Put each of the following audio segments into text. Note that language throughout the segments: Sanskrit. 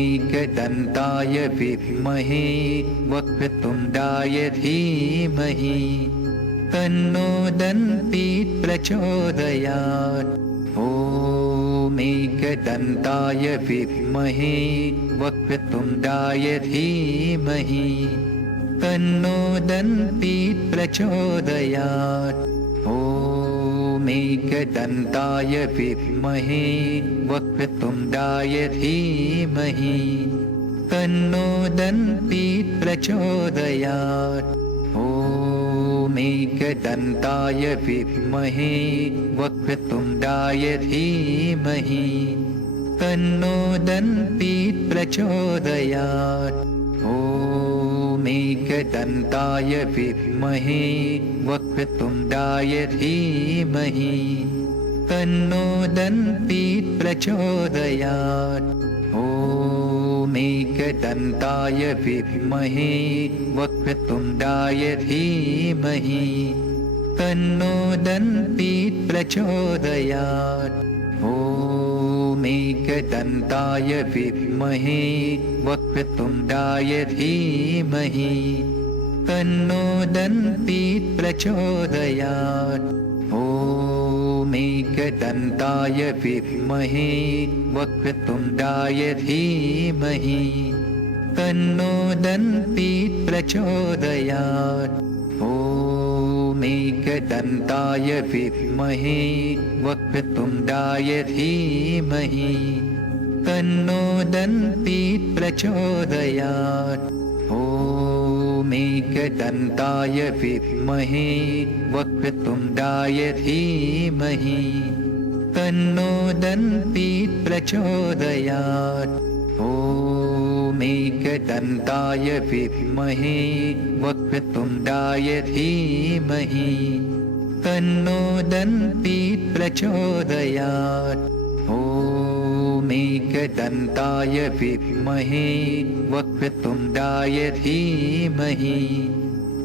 एकदन्ताय विद्महे वक्रतुण्डाय धीमहि तन्नो दन्तिः प्रचोदयात्। ॐ एकदन्ताय विद्महे वक्रतुण्डाय धीमहि तन्नो दन्तिः प्रचोदयात्। ॐ एकदन्ताय विद्महे वक्रतुण्डाय धीमहि तन्नो दन्तिः प्रचोदयात्। ॐ एकदन्ताय विद्महे वक्रतुण्डाय धीमहि तन्नो दन्तिः प्रचोदयात्। ॐ एकदन्ताय विद्महे वक्रतुण्डाय धीमहि तन्नो दन्तिः प्रचोदयात्। ॐ एकदन्ताय विद्महे वक्रतुण्डाय धीमहि तन्नो दन्तिः प्रचोदयात्। ॐ एकदन्ताय विद्महे वक्रतुण्डाय धीमहि तन्नो दन्तिः प्रचोदयात्। ॐ एकदन्ताय विद्महे वक्रतुण्डाय धीमहि तन्नो दन्तिः प्रचोदयात्। ॐ एकदन्ताय विद्महे वक्रतुण्डाय धीमहि तन्नो दन्तिः प्रचोदयात्। ॐ एकदन्ताय विद्महे वक्रतुण्डाय धीमहि तन्नो दन्तिः प्रचोदयात्। ॐ एकदन्ताय विद्महे वक्रतुण्डाय धीमहि तन्नो दन्तिः प्रचोदयात्। ॐ एकदन्ताय विद्महे वक्रतुण्डाय धीमहि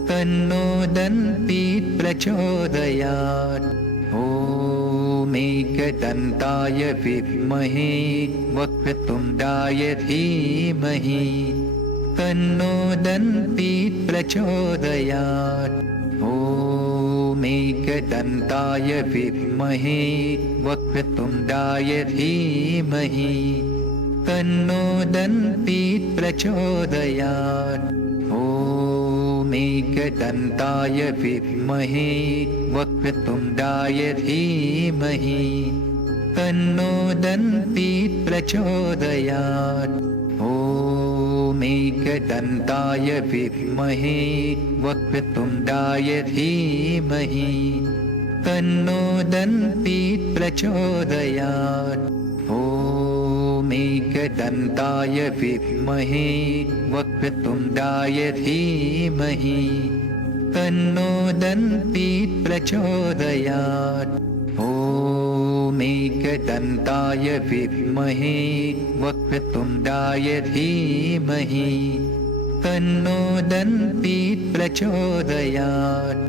तन्नो दन्तिः प्रचोदयात्। ॐ एकदन्ताय विद्महे वक्रतुण्डाय धीमहि तन्नो दन्तिः प्रचोदयात्। ॐ एकदन्ताय विद्महे वक्रतुण्डाय धीमहि तन्नो दन्तिः प्रचोदयात्। ॐ एकदन्ताय विद्महे वक्रतुण्डाय धीमहि तन्नो दन्तिः प्रचोदयात्। ॐ एकदन्ताय विद्महे वक्रतुण्डाय धीमहि तन्नो दन्तिः प्रचोदयात्। ॐ एकदन्ताय विद्महे वक्रतुण्डाय धीमहि तन्नो दन्तिः प्रचोदयात्। ॐ एकदन्ताय विद्महे वक्रतुण्डाय धीमहि तन्नो दन्तिः प्रचोदयात्।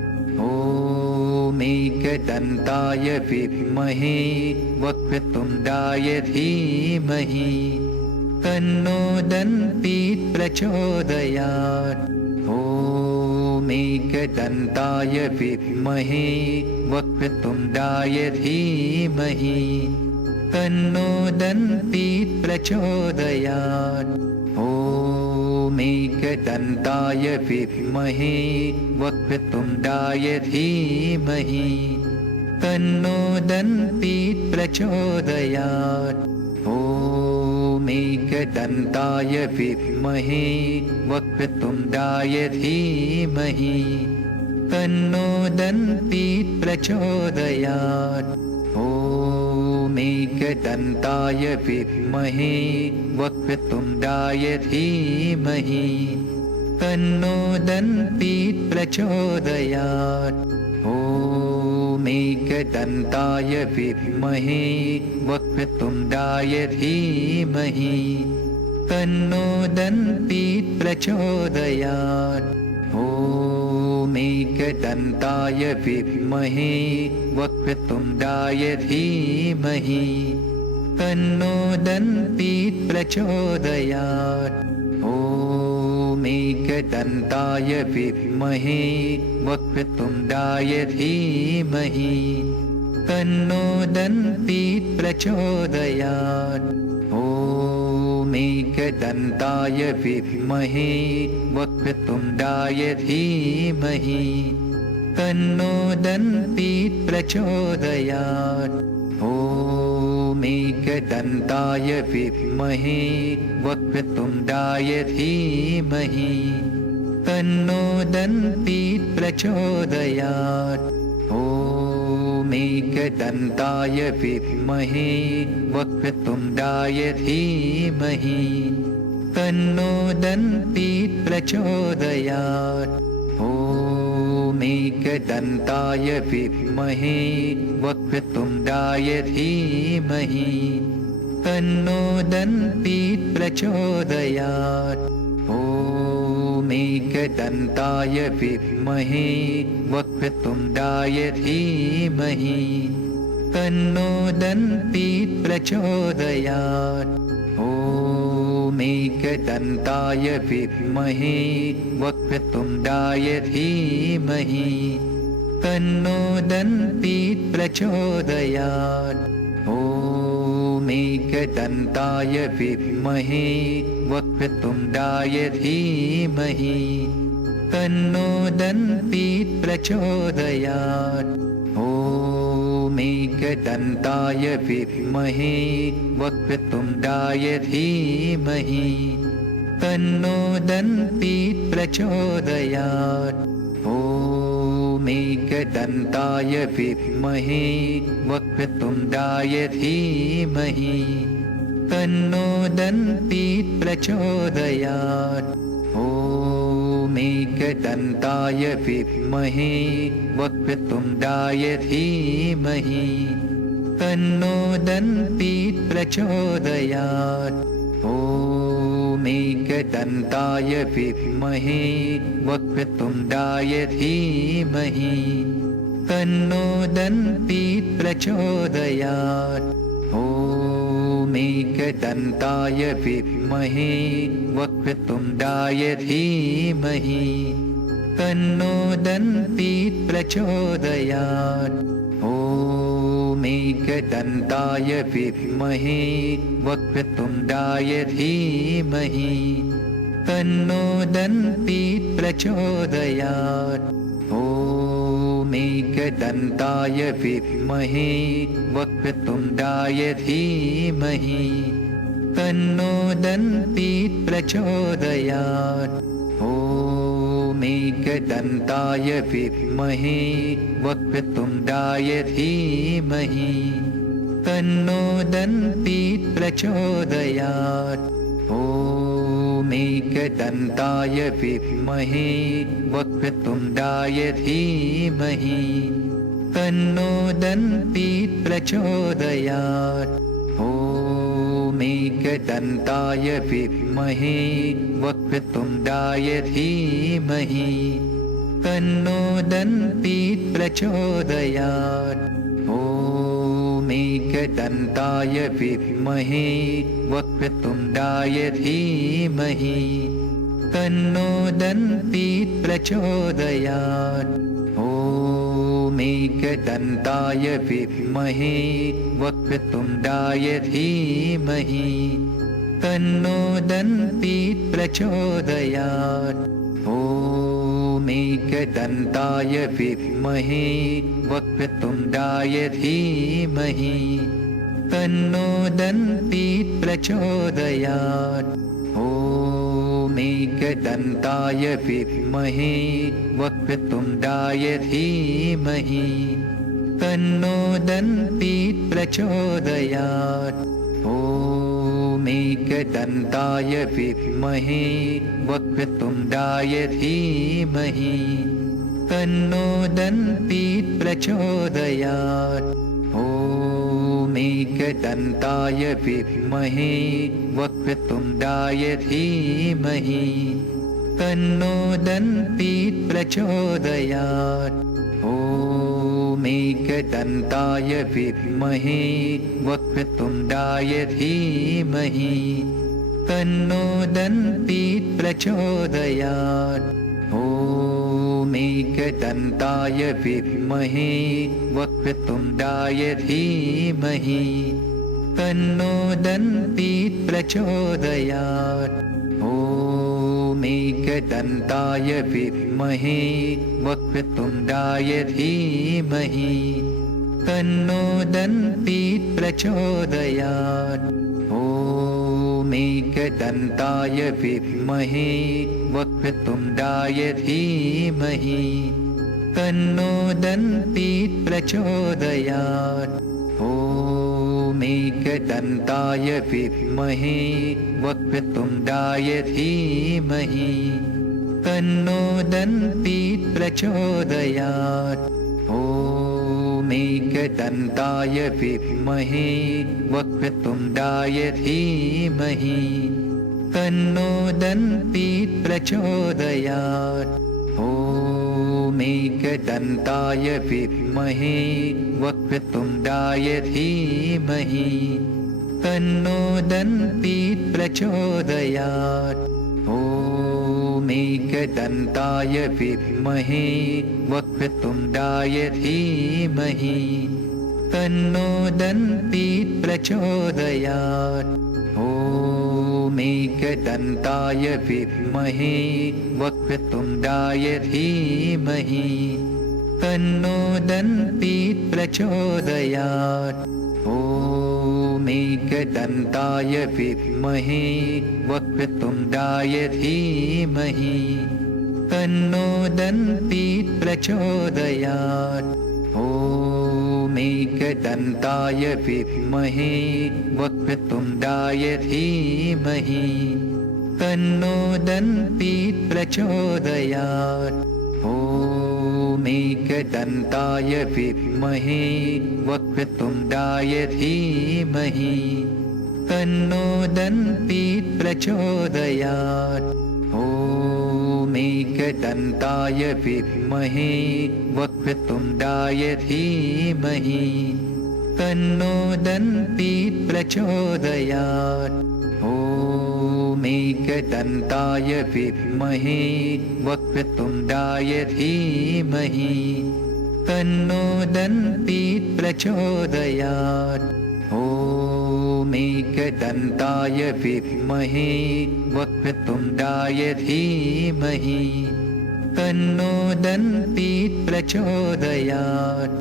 ॐ एकदन्ताय विद्महे वक्रतुण्डाय धीमहि तन्नो दन्तिः प्रचोदयात्। ॐ एकदन्ताय विद्महे वक्रतुण्डाय धीमहि तन्नो दन्तिः प्रचोदयात्। ॐ एकदन्ताय विद्महे वक्रतुण्डाय धीमहि तन्नो दन्तिः प्रचोदयात्। ॐ एकदन्ताय विद्महे वक्रतुण्डाय धीमहि तन्नो दन्तिः प्रचोदयात्। ॐ एकदन्ताय विद्महे वक्रतुण्डाय धीमहि तन्नो दन्तिः प्रचोदयात्। ॐ एकदन्ताय विद्महे वक्रतुण्डाय धीमहि तन्नो दन्तिः प्रचोदयात्। ॐ एकदन्ताय विद्महे वक्रतुण्डाय धीमहि तन्नो दन्तीत् प्रचोदयात्। ॐ एकदन्ताय विद्महे वक्रतुण्डाय धीमहि तन्नो दन्तीत् प्रचोदयात्। ॐ एकदन्ताय विद्महे वक्रतुण्डाय धीमहि तन्नो दन्तीत् प्रचोदयात्। ॐ एकदन्ताय विद्महे वक्रतुण्डाय धीमहि तन्नो दन्तीत् प्रचोदयात्। ॐ एकदन्ताय विद्महे वक्रतुण्डाय धीमहि तन्नो दन्तीत् प्रचोदयात्। ॐ एकदन्ताय विद्महे वक्रतुण्डाय धीमहि तन्नो दन्तीत् प्रचोदयात्। ॐ एकदन्ताय विद्महे वक्रतुण्डाय धीमहि तन्नो दन्तीत् प्रचोदयात्। ॐ एकदन्ताय विद्महे वक्रतुण्डाय धीमहि तन्नो दन्तीत् प्रचोदयात्। ॐ एकदन्ताय विद्महे वक्रतुण्डाय धीमहि तन्नो दन्तीत् प्रचोदयात्। ॐ एकदन्ताय विद्महे वक्रतुण्डाय धीमहि तन्नो दन्तीत् प्रचोदयात्। ॐ एकदन्ताय विद्महे वक्रतुण्डाय धीमहि तन्नो दन्तीत् प्रचोदयात्। ॐ एकदन्ताय विद्महे वक्रतुण्डाय धीमहि तन्नो दन्तीत् प्रचोदयात्। ॐ एकदन्ताय विद्महे वक्रतुण्डाय धीमहि तन्नो दन्तीत् प्रचोदयात्। ॐ एकदन्ताय विद्महे वक्रतुण्डाय धीमहि तन्नो दन्तीत् प्रचोदयात्। ॐ एकदन्ताय विद्महे वक्रतुण्डाय धीमहि तन्नो दन्तीत् प्रचोदयात्। ॐ एकदन्ताय विद्महे वक्रतुण्डाय धीमहि तन्नो दन्तीत् प्रचोदयात्। ॐ एकदन्ताय विद्महे वक्रतुण्डाय धीमहि तन्नो दन्तीत् प्रचोदयात्। ॐ एकदन्ताय विद्महे वक्रतुण्डाय धीमहि तन्नो दन्तीत् प्रचोदयात्। ॐ एकदन्ताय विद्महे वक्रतुण्डाय धीमहि तन्नो दन्तीत् प्रचोदयात्। ॐ एकदन्ताय विद्महे वक्रतुण्डाय धीमहि तन्नो दन्तीत् प्रचोदयात्। ॐ एकदन्ताय विद्महे वक्रतुण्डाय धीमहि तन्नो दन्तीत् प्रचोदयात्। ॐ एकदन्ताय विद्महे वक्रतुण्डाय धीमहि तन्नो दन्तीत् प्रचोदयात्। ॐ एकदन्ताय विद्महे वक्रतुण्डाय धीमहि तन्नो दन्तीत् प्रचोदयात्। ॐ एकदन्ताय विद्महे वक्रतुण्डाय धीमहि तन्नो दन्तीत् प्रचोदयात्। ॐ एकदन्ताय विद्महे वक्रतुण्डाय धीमहि तन्नो दन्तीत् प्रचोदयात्। ॐ एकदन्ताय विद्महे वक्रतुण्डाय धीमहि तन्नो दन्तिः प्रचोदयात्। ॐ एकदन्ताय विद्महे वक्रतुण्डाय धीमहि तन्नो दन्तिः प्रचोदयात्। ॐ एकदन्ताय विद्महे वक्रतुण्डाय धीमहि तन्नो दन्तिः प्रचोदयात्। ॐ एकदन्ताय विद्महे वक्रतुण्डाय धीमहि तन्नो दन्तिः प्रचोदयात्। ॐ एकदन्ताय विद्महे वक्रतुण्डाय धीमहि तन्नो दन्तिः प्रचोदयात्। ॐ एकदन्ताय विद्महे वक्रतुण्डाय धीमहि तन्नो दन्तिः प्रचोदयात्। ॐ एकदन्ताय विद्महे वक्रतुण्डाय धीमहि तन्नो दन्तिः प्रचोदयात्। ॐ एकदन्ताय विद्महे वक्रतुण्डाय धीमहि तन्नो दन्तिः प्रचोदयात्। ॐ एकदन्ताय विद्महे वक्रतुण्डाय धीमहि तन्नो दन्तिः प्रचोदयात्। ॐ एकदन्ताय विद्महे वक्रतुण्डाय धीमहि तन्नो दन्तिः प्रचोदयात्। ॐ एकदन्ताय विद्महे वक्रतुण्डाय धीमहि तन्नो दन्तिः प्रचोदयात्। ॐ एकदन्ताय विद्महे वक्रतुण्डाय धीमहि तन्नो दन्तिः प्रचोदयात्। ॐ एकदन्ताय विद्महे वक्रतुण्डाय धीमहि तन्नो दन्तिः प्रचोदयात्। ॐ एकदन्ताय विद्महे वक्रतुण्डाय धीमहि तन्नो दन्तिः प्रचोदयात्। ॐ एकदन्ताय विद्महे वक्रतुण्डाय धीमहि तन्नो दन्तिः प्रचोदयात्।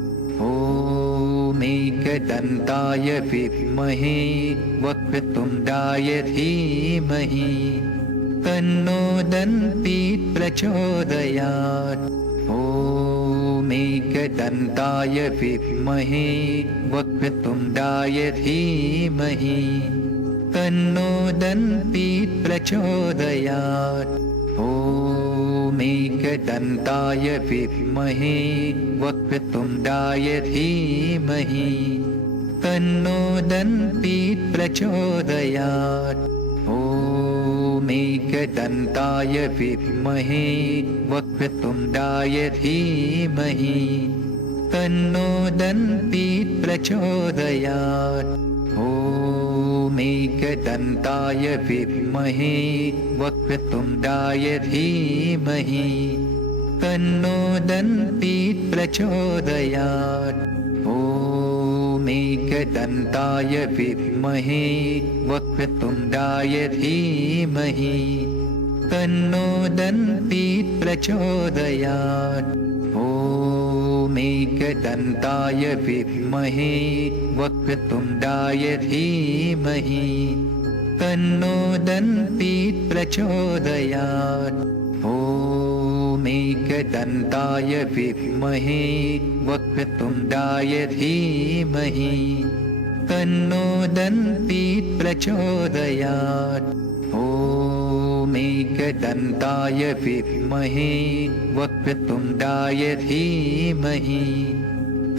ॐ एकदन्ताय विद्महे वक्रतुण्डाय धीमहि तन्नो दन्तिः प्रचोदयात्। ॐ एकदन्ताय विद्महे वक्रतुण्डाय धीमहि तन्नो दन्तिः प्रचोदयात्। ॐ एकदन्ताय विद्महे वक्रतुण्डाय धीमहि तन्नो दन्तिः प्रचोदयात्। ॐ एकदन्ताय विद्महे वक्रतुण्डाय धीमहि तन्नो दन्तिः प्रचोदयात्। ॐ एकदन्ताय विद्महे वक्रतुण्डाय धीमहि तन्नो दन्तिः प्रचोदयात्। ॐ एकदन्ताय विद्महे वक्रतुण्डाय धीमहि तन्नो दन्तिः प्रचोदयात्। ॐ एकदन्ताय विद्महे वक्रतुण्डाय धीमहि तन्नो दन्तिः प्रचोदयात्। ॐ एकदन्ताय विद्महे वक्रतुण्डाय धीमहि तन्नो दन्तिः प्रचोदयात्। ॐ एकदन्ताय विद्महे वक्रतुण्डाय धीमहि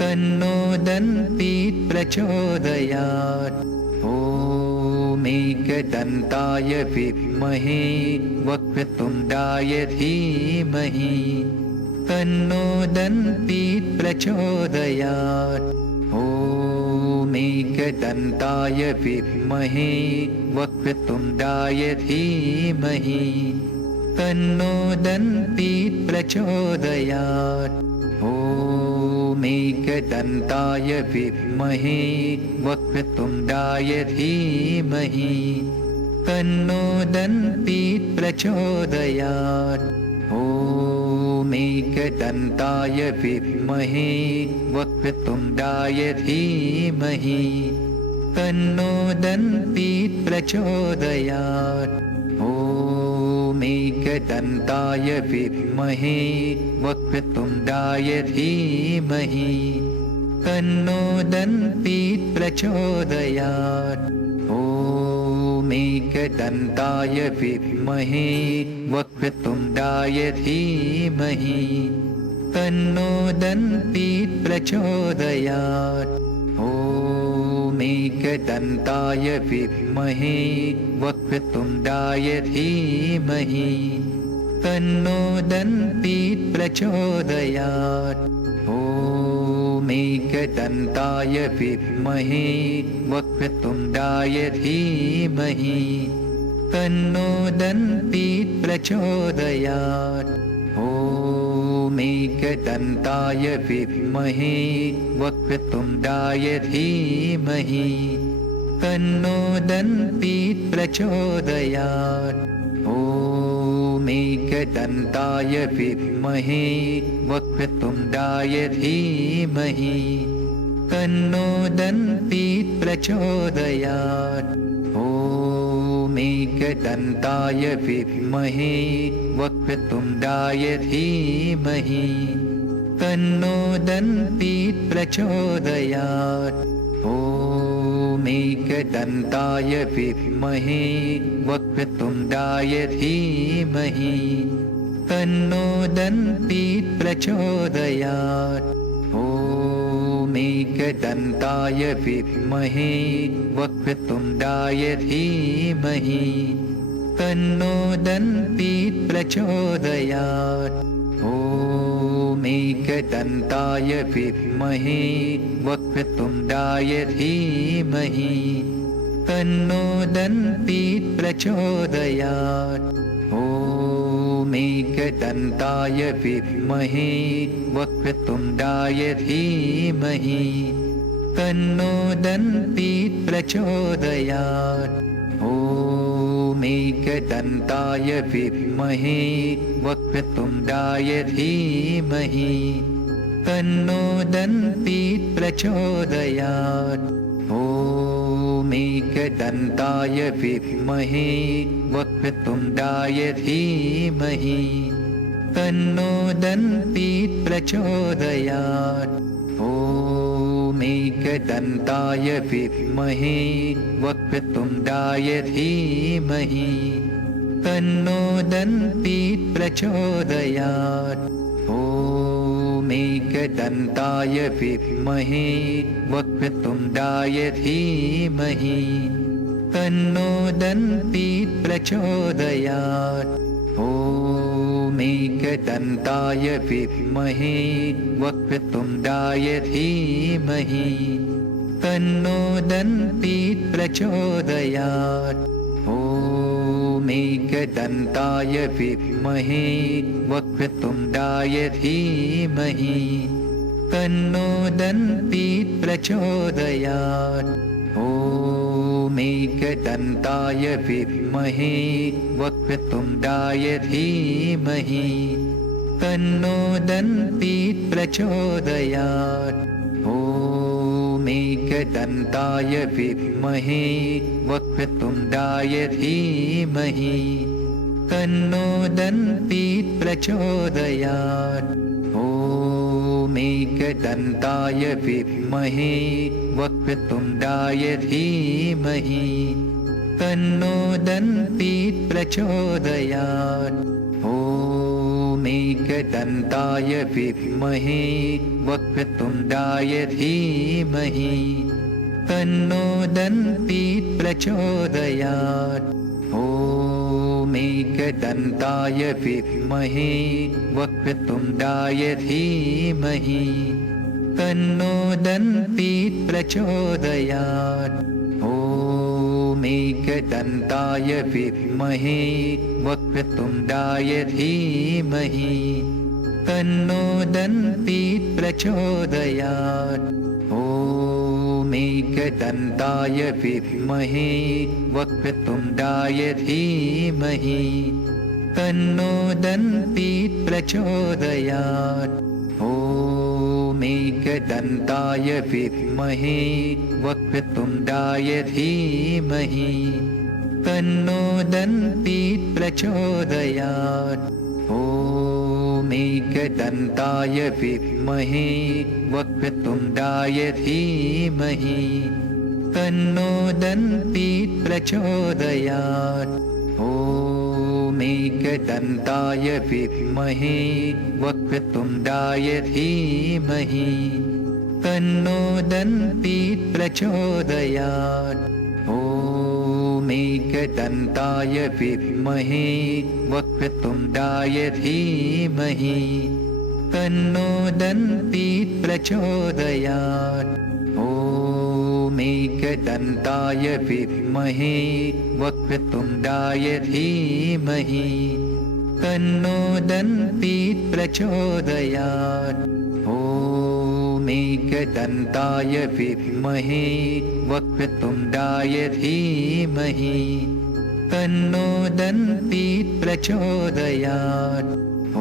तन्नो दन्तिः प्रचोदयात्। ॐ एकदन्ताय विद्महे वक्रतुण्डाय धीमहि तन्नो दन्तीत् प्रचोदयात्। ॐ एकदन्ताय विद्महे वक्रतुण्डाय धीमहि तन्नो दन्तीत् प्रचोदयात्। ॐ एकदन्ताय विद्महे वक्रतुण्डाय धीमहि तन्नो दन्तीत् प्रचोदयात्। ॐ एकदन्ताय विद्महे वक्रतुण्डाय धीमहि तन्नो दन्तीत् प्रचोदयात्। ॐ एकदन्ताय विद्महे वक्रतुण्डाय धीमहि तन्नो दन्तीत् प्रचोदयात्। ॐ एकदन्ताय विद्महे वक्रतुण्डाय धीमहि तन्नो दन्तीत् प्रचोदयात्। ॐ एकदन्ताय विद्महे वक्रतुण्डाय धीमहि तन्नो दन्तीत् प्रचोदयात्। ॐ एकदन्ताय विद्महे वक्रतुण्डाय धीमहि तन्नो दन्तीत् प्रचोदयात्। ॐ एकदन्ताय विद्महे वक्रतुण्डाय धीमहि तन्नो दन्तीत् प्रचोदयात्। ॐ एकदन्ताय विद्महे वक्रतुण्डाय धीमहि तन्नो दन्तीत् प्रचोदयात्। ॐ एकदन्ताय विद्महे वक्रतुण्डाय धीमहि तन्नो दन्तीत् प्रचोदयात्। ॐ एकदन्ताय विद्महे वक्रतुण्डाय धीमहि तन्नो दन्तीत् प्रचोदयात्। ॐ एकदन्ताय विद्महे वक्रतुण्डाय धीमहि तन्नो दन्तीत् प्रचोदयात्। ॐ एकदन्ताय विद्महे वक्रतुण्डाय धीमहि तन्नो दन्तीत् प्रचोदयात्। ॐ एकदन्ताय विद्महे वक्रतुण्डाय धीमहि तन्नो दन्तीत् प्रचोदयात्। ॐ एकदन्ताय विद्महे वक्रतुण्डाय धीमहि तन्नो दन्तीत् प्रचोदयात्। ॐ एकदन्ताय विद्महे वक्रतुण्डाय धीमहि तन्नो दन्तीत् प्रचोदयात्। ॐ एकदन्ताय विद्महे वक्रतुण्डाय धीमहि तन्नो दन्तीत् प्रचोदयात्। ॐ एकदन्ताय विद्महे वक्रतुण्डाय धीमहि तन्नो दन्तीत् प्रचोदयात्। ॐ एकदन्ताय विद्महे वक्रतुण्डाय धीमहि तन्नो दन्तीत् प्रचोदयात्। ॐ एकदन्ताय विद्महे वक्रतुण्डाय धीमहि तन्नो दन्तीत् प्रचोदयात्। ॐ एकदन्ताय विद्महे वक्रतुण्डाय धीमहि तन्नो दन्तीत् प्रचोदयात्। ॐ एकदन्ताय विद्महे वक्रतुण्डाय धीमहि तन्नो दन्तीत् प्रचोदयात्। ॐ एकदन्ताय विद्महे वक्रतुण्डाय धीमहि तन्नो दन्तीत् प्रचोदयात्। ॐ एकदन्ताय विद्महे वक्रतुण्डाय धीमहि तन्नो दन्तीत् प्रचोदयात्। ॐ एकदन्ताय विद्महे वक्रतुण्डाय धीमहि तन्नो दन्तिः प्रचोदयात्। ॐ एकदन्ताय विद्महे वक्रतुण्डाय धीमहि तन्नो दन्तिः प्रचोदयात्। ॐ एकदन्ताय विद्महे वक्रतुण्डाय धीमहि तन्नो दन्तिः प्रचोदयात्। ॐ एकदन्ताय विद्महे वक्रतुण्डाय धीमहि तन्नो दन्तिः प्रचोदयात्। ॐ एकदन्ताय विद्महे वक्रतुण्डाय धीमहि तन्नो दन्तिः प्रचोदयात्। ॐ एकदन्ताय विद्महे वक्रतुण्डाय धीमहि तन्नो दन्तिः प्रचोदयात्। ॐ एकदन्ताय विद्महे वक्रतुण्डाय धीमहि तन्नो दन्तिः प्रचोदयात्। ॐ एकदन्ताय विद्महे वक्रतुण्डाय धीमहि तन्नो दन्तिः प्रचोदयात्। ॐ एकदन्ताय विद्महे वक्रतुण्डाय धीमहि तन्नो दन्तिः प्रचोदयात्।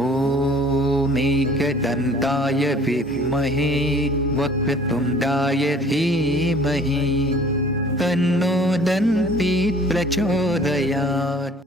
ॐ एकदन्ताय विद्महे वक्रतुण्डाय धीमहि तन्नो दन्तिः प्रचोदयात्।